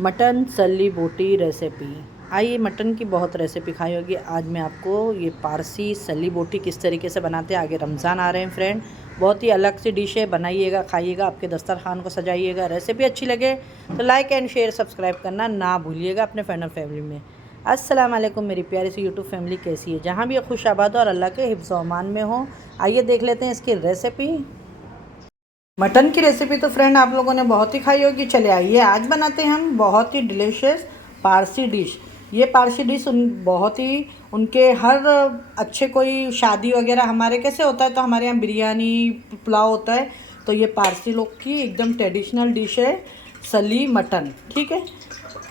Mutton सल्ली बोटी recipe. आइए, mutton की बहुत रेसिपी खाई होगी। आज मैं आपको ये पारसी सल्ली बोटी किस तरीके से बनाते हैं। आगे रमज़ान आ रहे हैं फ्रेंड, बहुत ही अलग सी डिश है। बनाइएगा, खाइएगा, आपके दस्तरखान को सजाइएगा। रेसिपी अच्छी लगे तो लाइक एंड शेयर सब्सक्राइब करना ना भूलिएगा अपने फ्रेंड और फैमिली में। अस्सलाम वालेकुम मेरी प्यारी सी यूट्यूब फैमिली, कैसी है? जहाँ भी ये खुश आबाद और अल्लाह के हिफ्ज़ व अमान में हो। आइए देख लेते हैं इसकी रेसिपी। मटन की रेसिपी तो फ्रेंड आप लोगों ने बहुत ही खाई होगी। चले आइए, आज बनाते हैं हम बहुत ही डिलीशियस पारसी डिश। ये पारसी डिश बहुत ही उनके हर अच्छे कोई शादी वगैरह हमारे कैसे होता है तो हमारे यहाँ बिरयानी पुलाव होता है, तो ये पारसी लोग की एकदम ट्रेडिशनल डिश है सली मटन। ठीक है,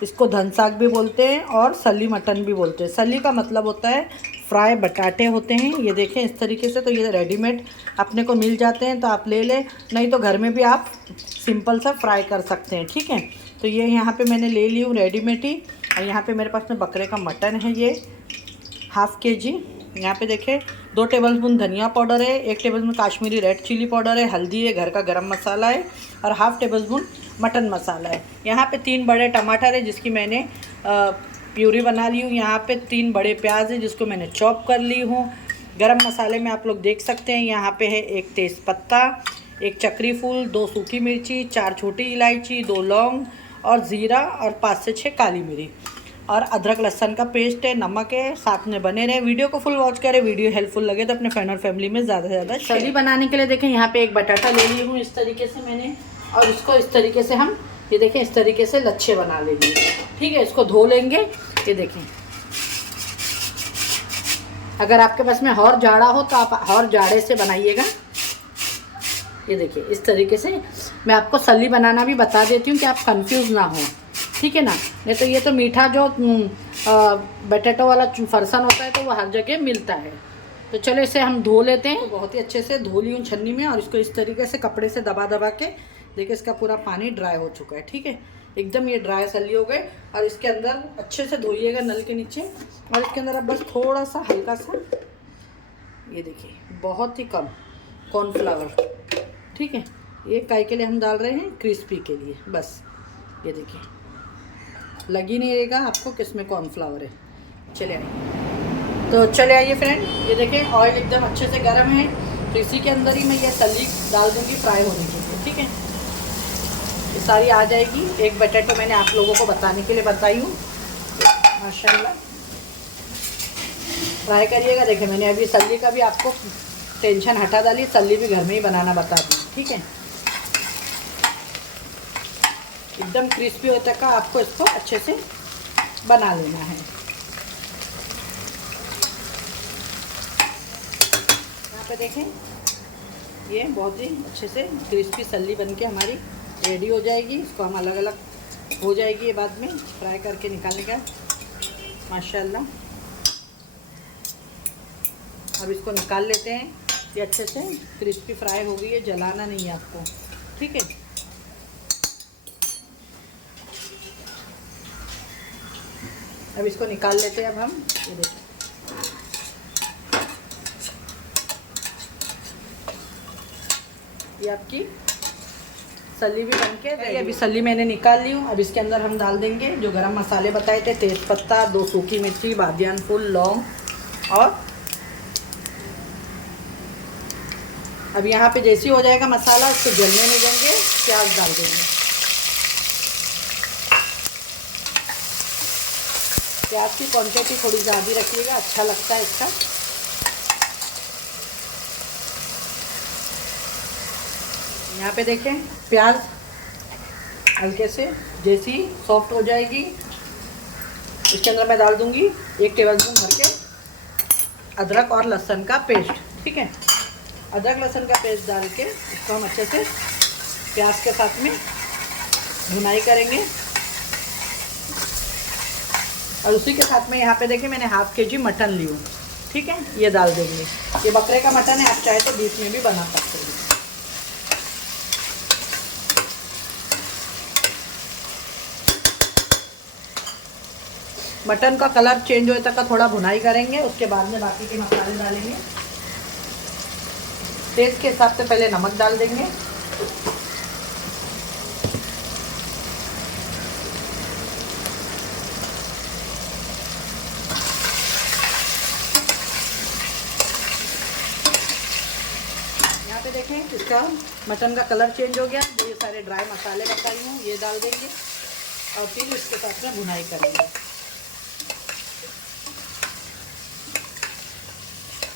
इसको धन साग भी बोलते हैं और सली मटन भी बोलते हैं। सली का मतलब होता है फ्राई बटाटे होते हैं। ये देखें इस तरीके से, तो ये रेडीमेड अपने को मिल जाते हैं तो आप ले लें, नहीं तो घर में भी आप सिंपल सा फ्राई कर सकते हैं। ठीक है, तो ये यहाँ पे मैंने ले ली हूँ रेडीमेड ही। और यहाँ पे मेरे पास में बकरे का मटन है, ये हाफ़ केजी। यहाँ पे देखें 2 टेबलस्पून धनिया पाउडर है, 1 tablespoon Kashmiri red chilli powder है, हल्दी है, घर का गरम मसाला है और हाफ़ टेबलस्पून मटन मसाला है। यहाँ पे 3 बड़े टमाटर है जिसकी मैंने प्यूरी बना ली हूँ। यहाँ पे 3 बड़े प्याज है जिसको मैंने चॉप कर ली हूँ। गरम मसाले में आप लोग देख सकते हैं यहाँ पे है 1 तेज़पत्ता, 1 चक्री फूल, 2 सूखी मिर्ची, 4 छोटी इलायची, 2 लौंग और ज़ीरा और 5 से 6 काली मिर्च और अदरक लहसन का पेस्ट है, नमक है। साथ में बने रहे, वीडियो को फुल वॉच करें। वीडियो हेल्पफुल लगे तो अपने फ्रेंड और फैमिली में ज़्यादा से ज़्यादा सब्जी बनाने के लिए देखें यहाँ पे 1 बटाटा ले ली हूँ इस तरीके से मैंने, और इसको इस तरीके से हम ये देखें इस तरीके से लच्छे बना लेंगे। ठीक है, इसको धो लेंगे। ये देखें, अगर आपके पास में और जाड़ा हो तो आप और जाड़े से बनाइएगा। ये देखिए इस तरीके से मैं आपको सल्ली बनाना भी बता देती हूँ कि आप कंफ्यूज ना हो। ठीक है ना, नहीं तो ये तो मीठा जो बटेटो वाला फरसन होता है तो वो हर जगह मिलता है। तो चलो इसे हम धो लेते हैं। तो बहुत ही अच्छे से धो ली हूँ छन्नी में, और इसको इस तरीके से कपड़े से दबा दबा के देखिए इसका पूरा पानी ड्राई हो चुका है। ठीक है, एकदम ये ड्राई सल्ली हो गए। और इसके अंदर अच्छे से धोइएगा नल के नीचे, और इसके अंदर अब बस थोड़ा सा हल्का सा ये देखिए बहुत ही कम कॉर्नफ्लावर। ठीक है, ये काय के लिए हम डाल रहे हैं, क्रिस्पी के लिए बस। ये देखिए लग ही नहीं रहेगा आपको किसमें कॉर्नफ्लावर है। चले आइए, तो चले आइए फ्रेंड। ये देखें ऑयल एकदम अच्छे से गर्म है, तो इसी के अंदर ही मैं ये सल्ली डाल दूँगी फ्राई होने के लिए। ठीक है, ये सारी आ जाएगी। 1 बटेटो मैंने आप लोगों को बताने के लिए बताई हूँ। माशाल्लाह फ्राई करिएगा। देखिए मैंने अभी सल्ली का भी आपको टेंशन हटा डाली, सल्ली भी घर में ही बनाना बता दी। ठीक है, एकदम क्रिस्पी होने तक का आपको इसको अच्छे से बना लेना है। यहाँ पे देखें ये बहुत ही अच्छे से क्रिस्पी सल्ली बनके हमारी रेडी हो जाएगी। इसको हम अलग अलग हो जाएगी ये बाद में फ्राई करके निकालने का। माशाल्लाह अब इसको निकाल लेते हैं। ये अच्छे से क्रिस्पी फ्राई हो गई है, जलाना नहीं है आपको। ठीक है, अब इसको निकाल लेते हैं। अब हम ये देखिए ये आपकी सल्ली भी बनके अभी सल्ली मैंने निकाल ली हूँ। अब इसके अंदर हम डाल देंगे जो गरम मसाले बताए थे, तेज़पत्ता, 2 सूखी मिर्ची, बादियान फूल, लौंग, और अब यहाँ पे जैसे हो जाएगा मसाला उसको जलने नहीं देंगे, प्याज डाल देंगे। प्याज की क्वांटिटी थोड़ी ज़्यादा रखिएगा, अच्छा लगता है इसका। यहाँ पे देखें प्याज हल्के से जैसी सॉफ्ट हो जाएगी, इसके अंदर मैं डाल दूँगी 1 टेबलस्पून भर के अदरक और लहसुन का पेस्ट। ठीक है, अदरक लहसुन का पेस्ट डाल के इसको हम अच्छे से प्याज के साथ में भुनाई करेंगे। और उसी के साथ में यहाँ पे देखिए मैंने हाफ़ केजी मटन ली हूँ। ठीक है, ये डाल देंगे। ये बकरे का मटन है, आप चाहे तो बीफ में भी बना सकते हैं। मटन का कलर चेंज होने तक का थोड़ा भुनाई करेंगे, उसके बाद में बाकी के मसाले डालेंगे। टेस्ट के हिसाब से पहले नमक डाल देंगे, देखें इसका मटन का कलर चेंज हो गया। जो ये सारे ड्राई मसाले बताई हूँ ये डाल देंगे और फिर इसके साथ में भुनाई करेंगे।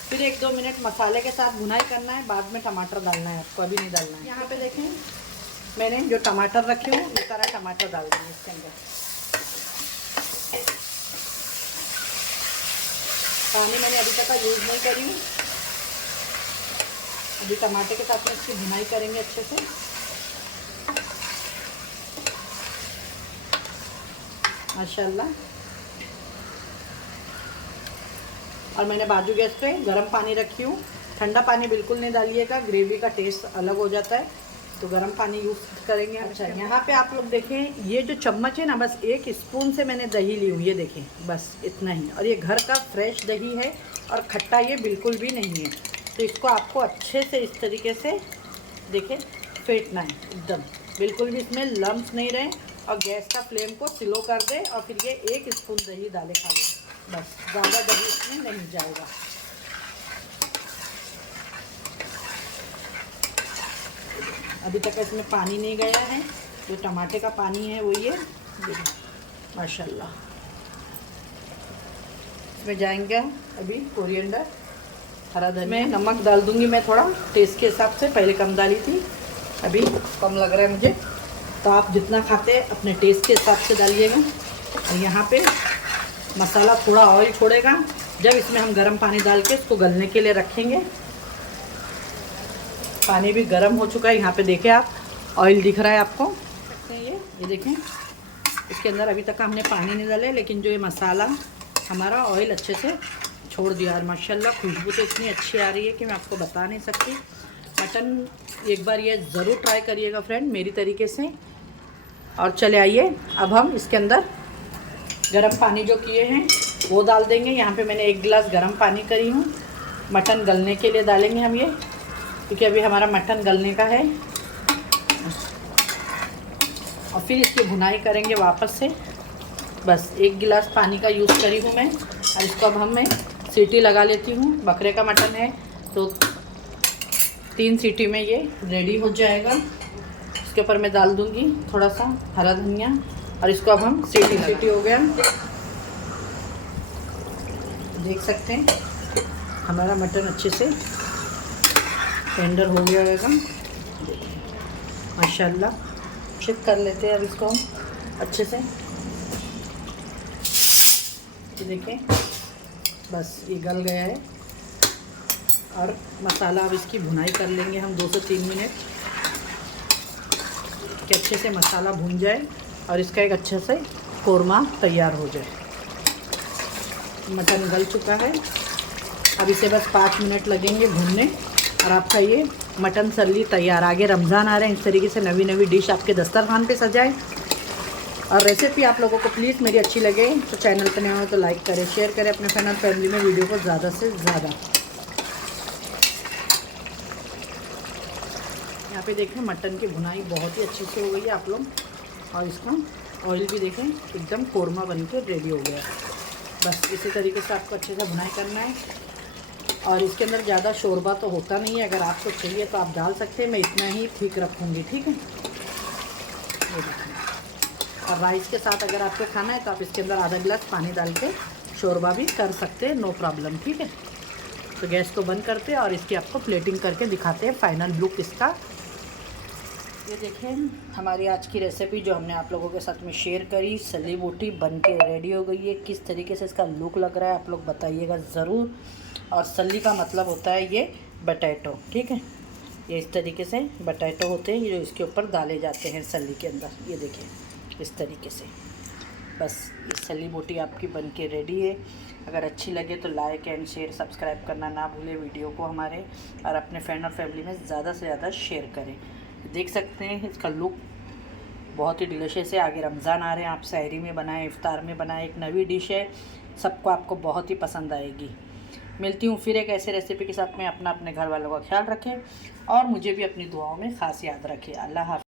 फिर 1-2 मिनट मसाले के साथ भुनाई करना है, बाद में टमाटर डालना है आपको, अभी नहीं डालना है। यहाँ पे देखें मैंने जो टमाटर रखे हुए ये सारा टमाटर डाल देंगे इसके अंदर। पानी मैंने अभी तक का यूज़ नहीं करी हूँ। अभी टमाटर के साथ में इसकी भुनाई करेंगे अच्छे से। माशाल्लाह। और मैंने बाजू गैस पे गर्म पानी रखी हूँ। ठंडा पानी बिल्कुल नहीं डालिएगा, ग्रेवी का टेस्ट अलग हो जाता है, तो गर्म पानी यूज़ करेंगे। अच्छा, यहाँ पे आप लोग देखें ये जो चम्मच है ना, बस 1 स्पून से मैंने दही ली हूँ, ये देखें बस इतना ही। और ये घर का फ्रेश दही है और खट्टा ये बिल्कुल भी नहीं है। तो इसको आपको अच्छे से इस तरीके से देखें फेंटना है, एकदम बिल्कुल भी इसमें लम्स नहीं रहे। और गैस का फ्लेम को स्लो कर दे और फिर ये 1 स्पून दही डाले खाली, बस ज़्यादा दही इसमें नहीं जाएगा। अभी तक इसमें पानी नहीं गया है, जो टमाटे का पानी है वो ये माशाल्लाह। इसमें जाएंगे अभी कोरिएंडर, हरा धनिया। मैं नमक डाल दूंगी मैं थोड़ा टेस्ट के हिसाब से, पहले कम डाली थी अभी कम लग रहा है मुझे, तो आप जितना खाते हैं अपने टेस्ट के हिसाब से डालिएगा। और यहाँ पे मसाला थोड़ा ऑयल छोड़ेगा जब इसमें हम गर्म पानी डाल के इसको गलने के लिए रखेंगे। पानी भी गर्म हो चुका है, यहाँ पे देखें आप ऑयल दिख रहा है आपको, ये देखें इसके अंदर अभी तक हमने पानी नहीं डाला, लेकिन जो ये मसाला हमारा ऑयल अच्छे से छोड़ दिया। और माशाल्लाह खुशबू तो इतनी अच्छी आ रही है कि मैं आपको बता नहीं सकती। मटन एक बार ये ज़रूर ट्राई करिएगा फ्रेंड मेरी तरीके से। और चले आइए अब हम इसके अंदर गरम पानी जो किए हैं वो डाल देंगे। यहाँ पे मैंने 1 गिलास गरम पानी करी हूँ, मटन गलने के लिए डालेंगे हम ये, क्योंकि अभी हमारा मटन गलने का है। और फिर इसकी भुनाई करेंगे वापस से। बस 1 गिलास पानी का यूज़ करी हूँ मैं। और इसको अब मैं सीटी लगा लेती हूँ। बकरे का मटन है तो 3 सीटी में ये रेडी हो जाएगा। इसके ऊपर मैं डाल दूँगी थोड़ा सा हरा धनिया और इसको अब हम सीटी हो गया। देख सकते हैं हमारा मटन अच्छे से टेंडर हो गया होगा माशाल्लाह। शिफ्ट कर लेते हैं अब इसको हम अच्छे से। ये देखें बस ये गल गया है। और मसाला अब इसकी भुनाई कर लेंगे हम 2 से 3 मिनट कि अच्छे से मसाला भुन जाए और इसका एक अच्छे से कोरमा तैयार हो जाए। मटन गल चुका है, अब इसे बस 5 मिनट लगेंगे भूनने और आपका ये मटन सल्ली तैयार। आगे रमज़ान आ रहे हैं, इस तरीके से नवी नवी डिश आपके दस्तरखान पे सजाएं। और रेसिपी आप लोगों को प्लीज़ मेरी अच्छी लगे तो चैनल पर नए हो तो लाइक करें, शेयर करें अपने फ्रेंड और फैमिली में वीडियो को ज़्यादा से ज़्यादा। यहाँ पे देखें मटन की भुनाई बहुत ही अच्छी से हो गई है आप लोग। और इसका ऑयल भी देखें एकदम कोरमा बन के रेडी हो गया है। बस इसी तरीके से आपको अच्छे से भुनाई करना है। और इसके अंदर ज़्यादा शोरबा तो होता नहीं है, अगर आपको चाहिए तो आप डाल सकते हैं, मैं इतना ही ठीक रखूँगी, ठीक है। और राइस के साथ अगर आपको खाना है तो आप इसके अंदर आधा गिलास पानी डाल के शोरबा भी कर सकते हैं, नो प्रॉब्लम, ठीक है। तो गैस को बंद करते हैं और इसकी आपको प्लेटिंग करके दिखाते हैं फाइनल लुक इसका। ये देखें हमारी आज की रेसिपी जो हमने आप लोगों के साथ में शेयर करी, सली बोटी बन के रेडी हो गई है। किस तरीके से इसका लुक लग रहा है आप लोग बताइएगा ज़रूर। और सली का मतलब होता है ये बटैटो, ठीक है। ये इस तरीके से बटैटो होते हैं जो इसके ऊपर डाले जाते हैं सली के अंदर। ये देखें इस तरीके से। बस ये सली बोटी आपकी बन के रेडी है। अगर अच्छी लगे तो लाइक एंड शेयर सब्सक्राइब करना ना भूलें वीडियो को हमारे, और अपने फ्रेंड और फैमिली में ज़्यादा से ज़्यादा शेयर करें। देख सकते हैं इसका लुक बहुत ही डिलीशियस है। आगे रमज़ान आ रहे हैं, आप सहरी में बनाएं, इफ्तार में बनाएं, एक नई डिश है, सबको आपको बहुत ही पसंद आएगी। मिलती हूँ फिर एक ऐसे रेसिपी के साथ में। अपने घर वालों का ख्याल रखें और मुझे भी अपनी दुआओं में ख़ास याद रखें। अल्लाह हाफ़िज़।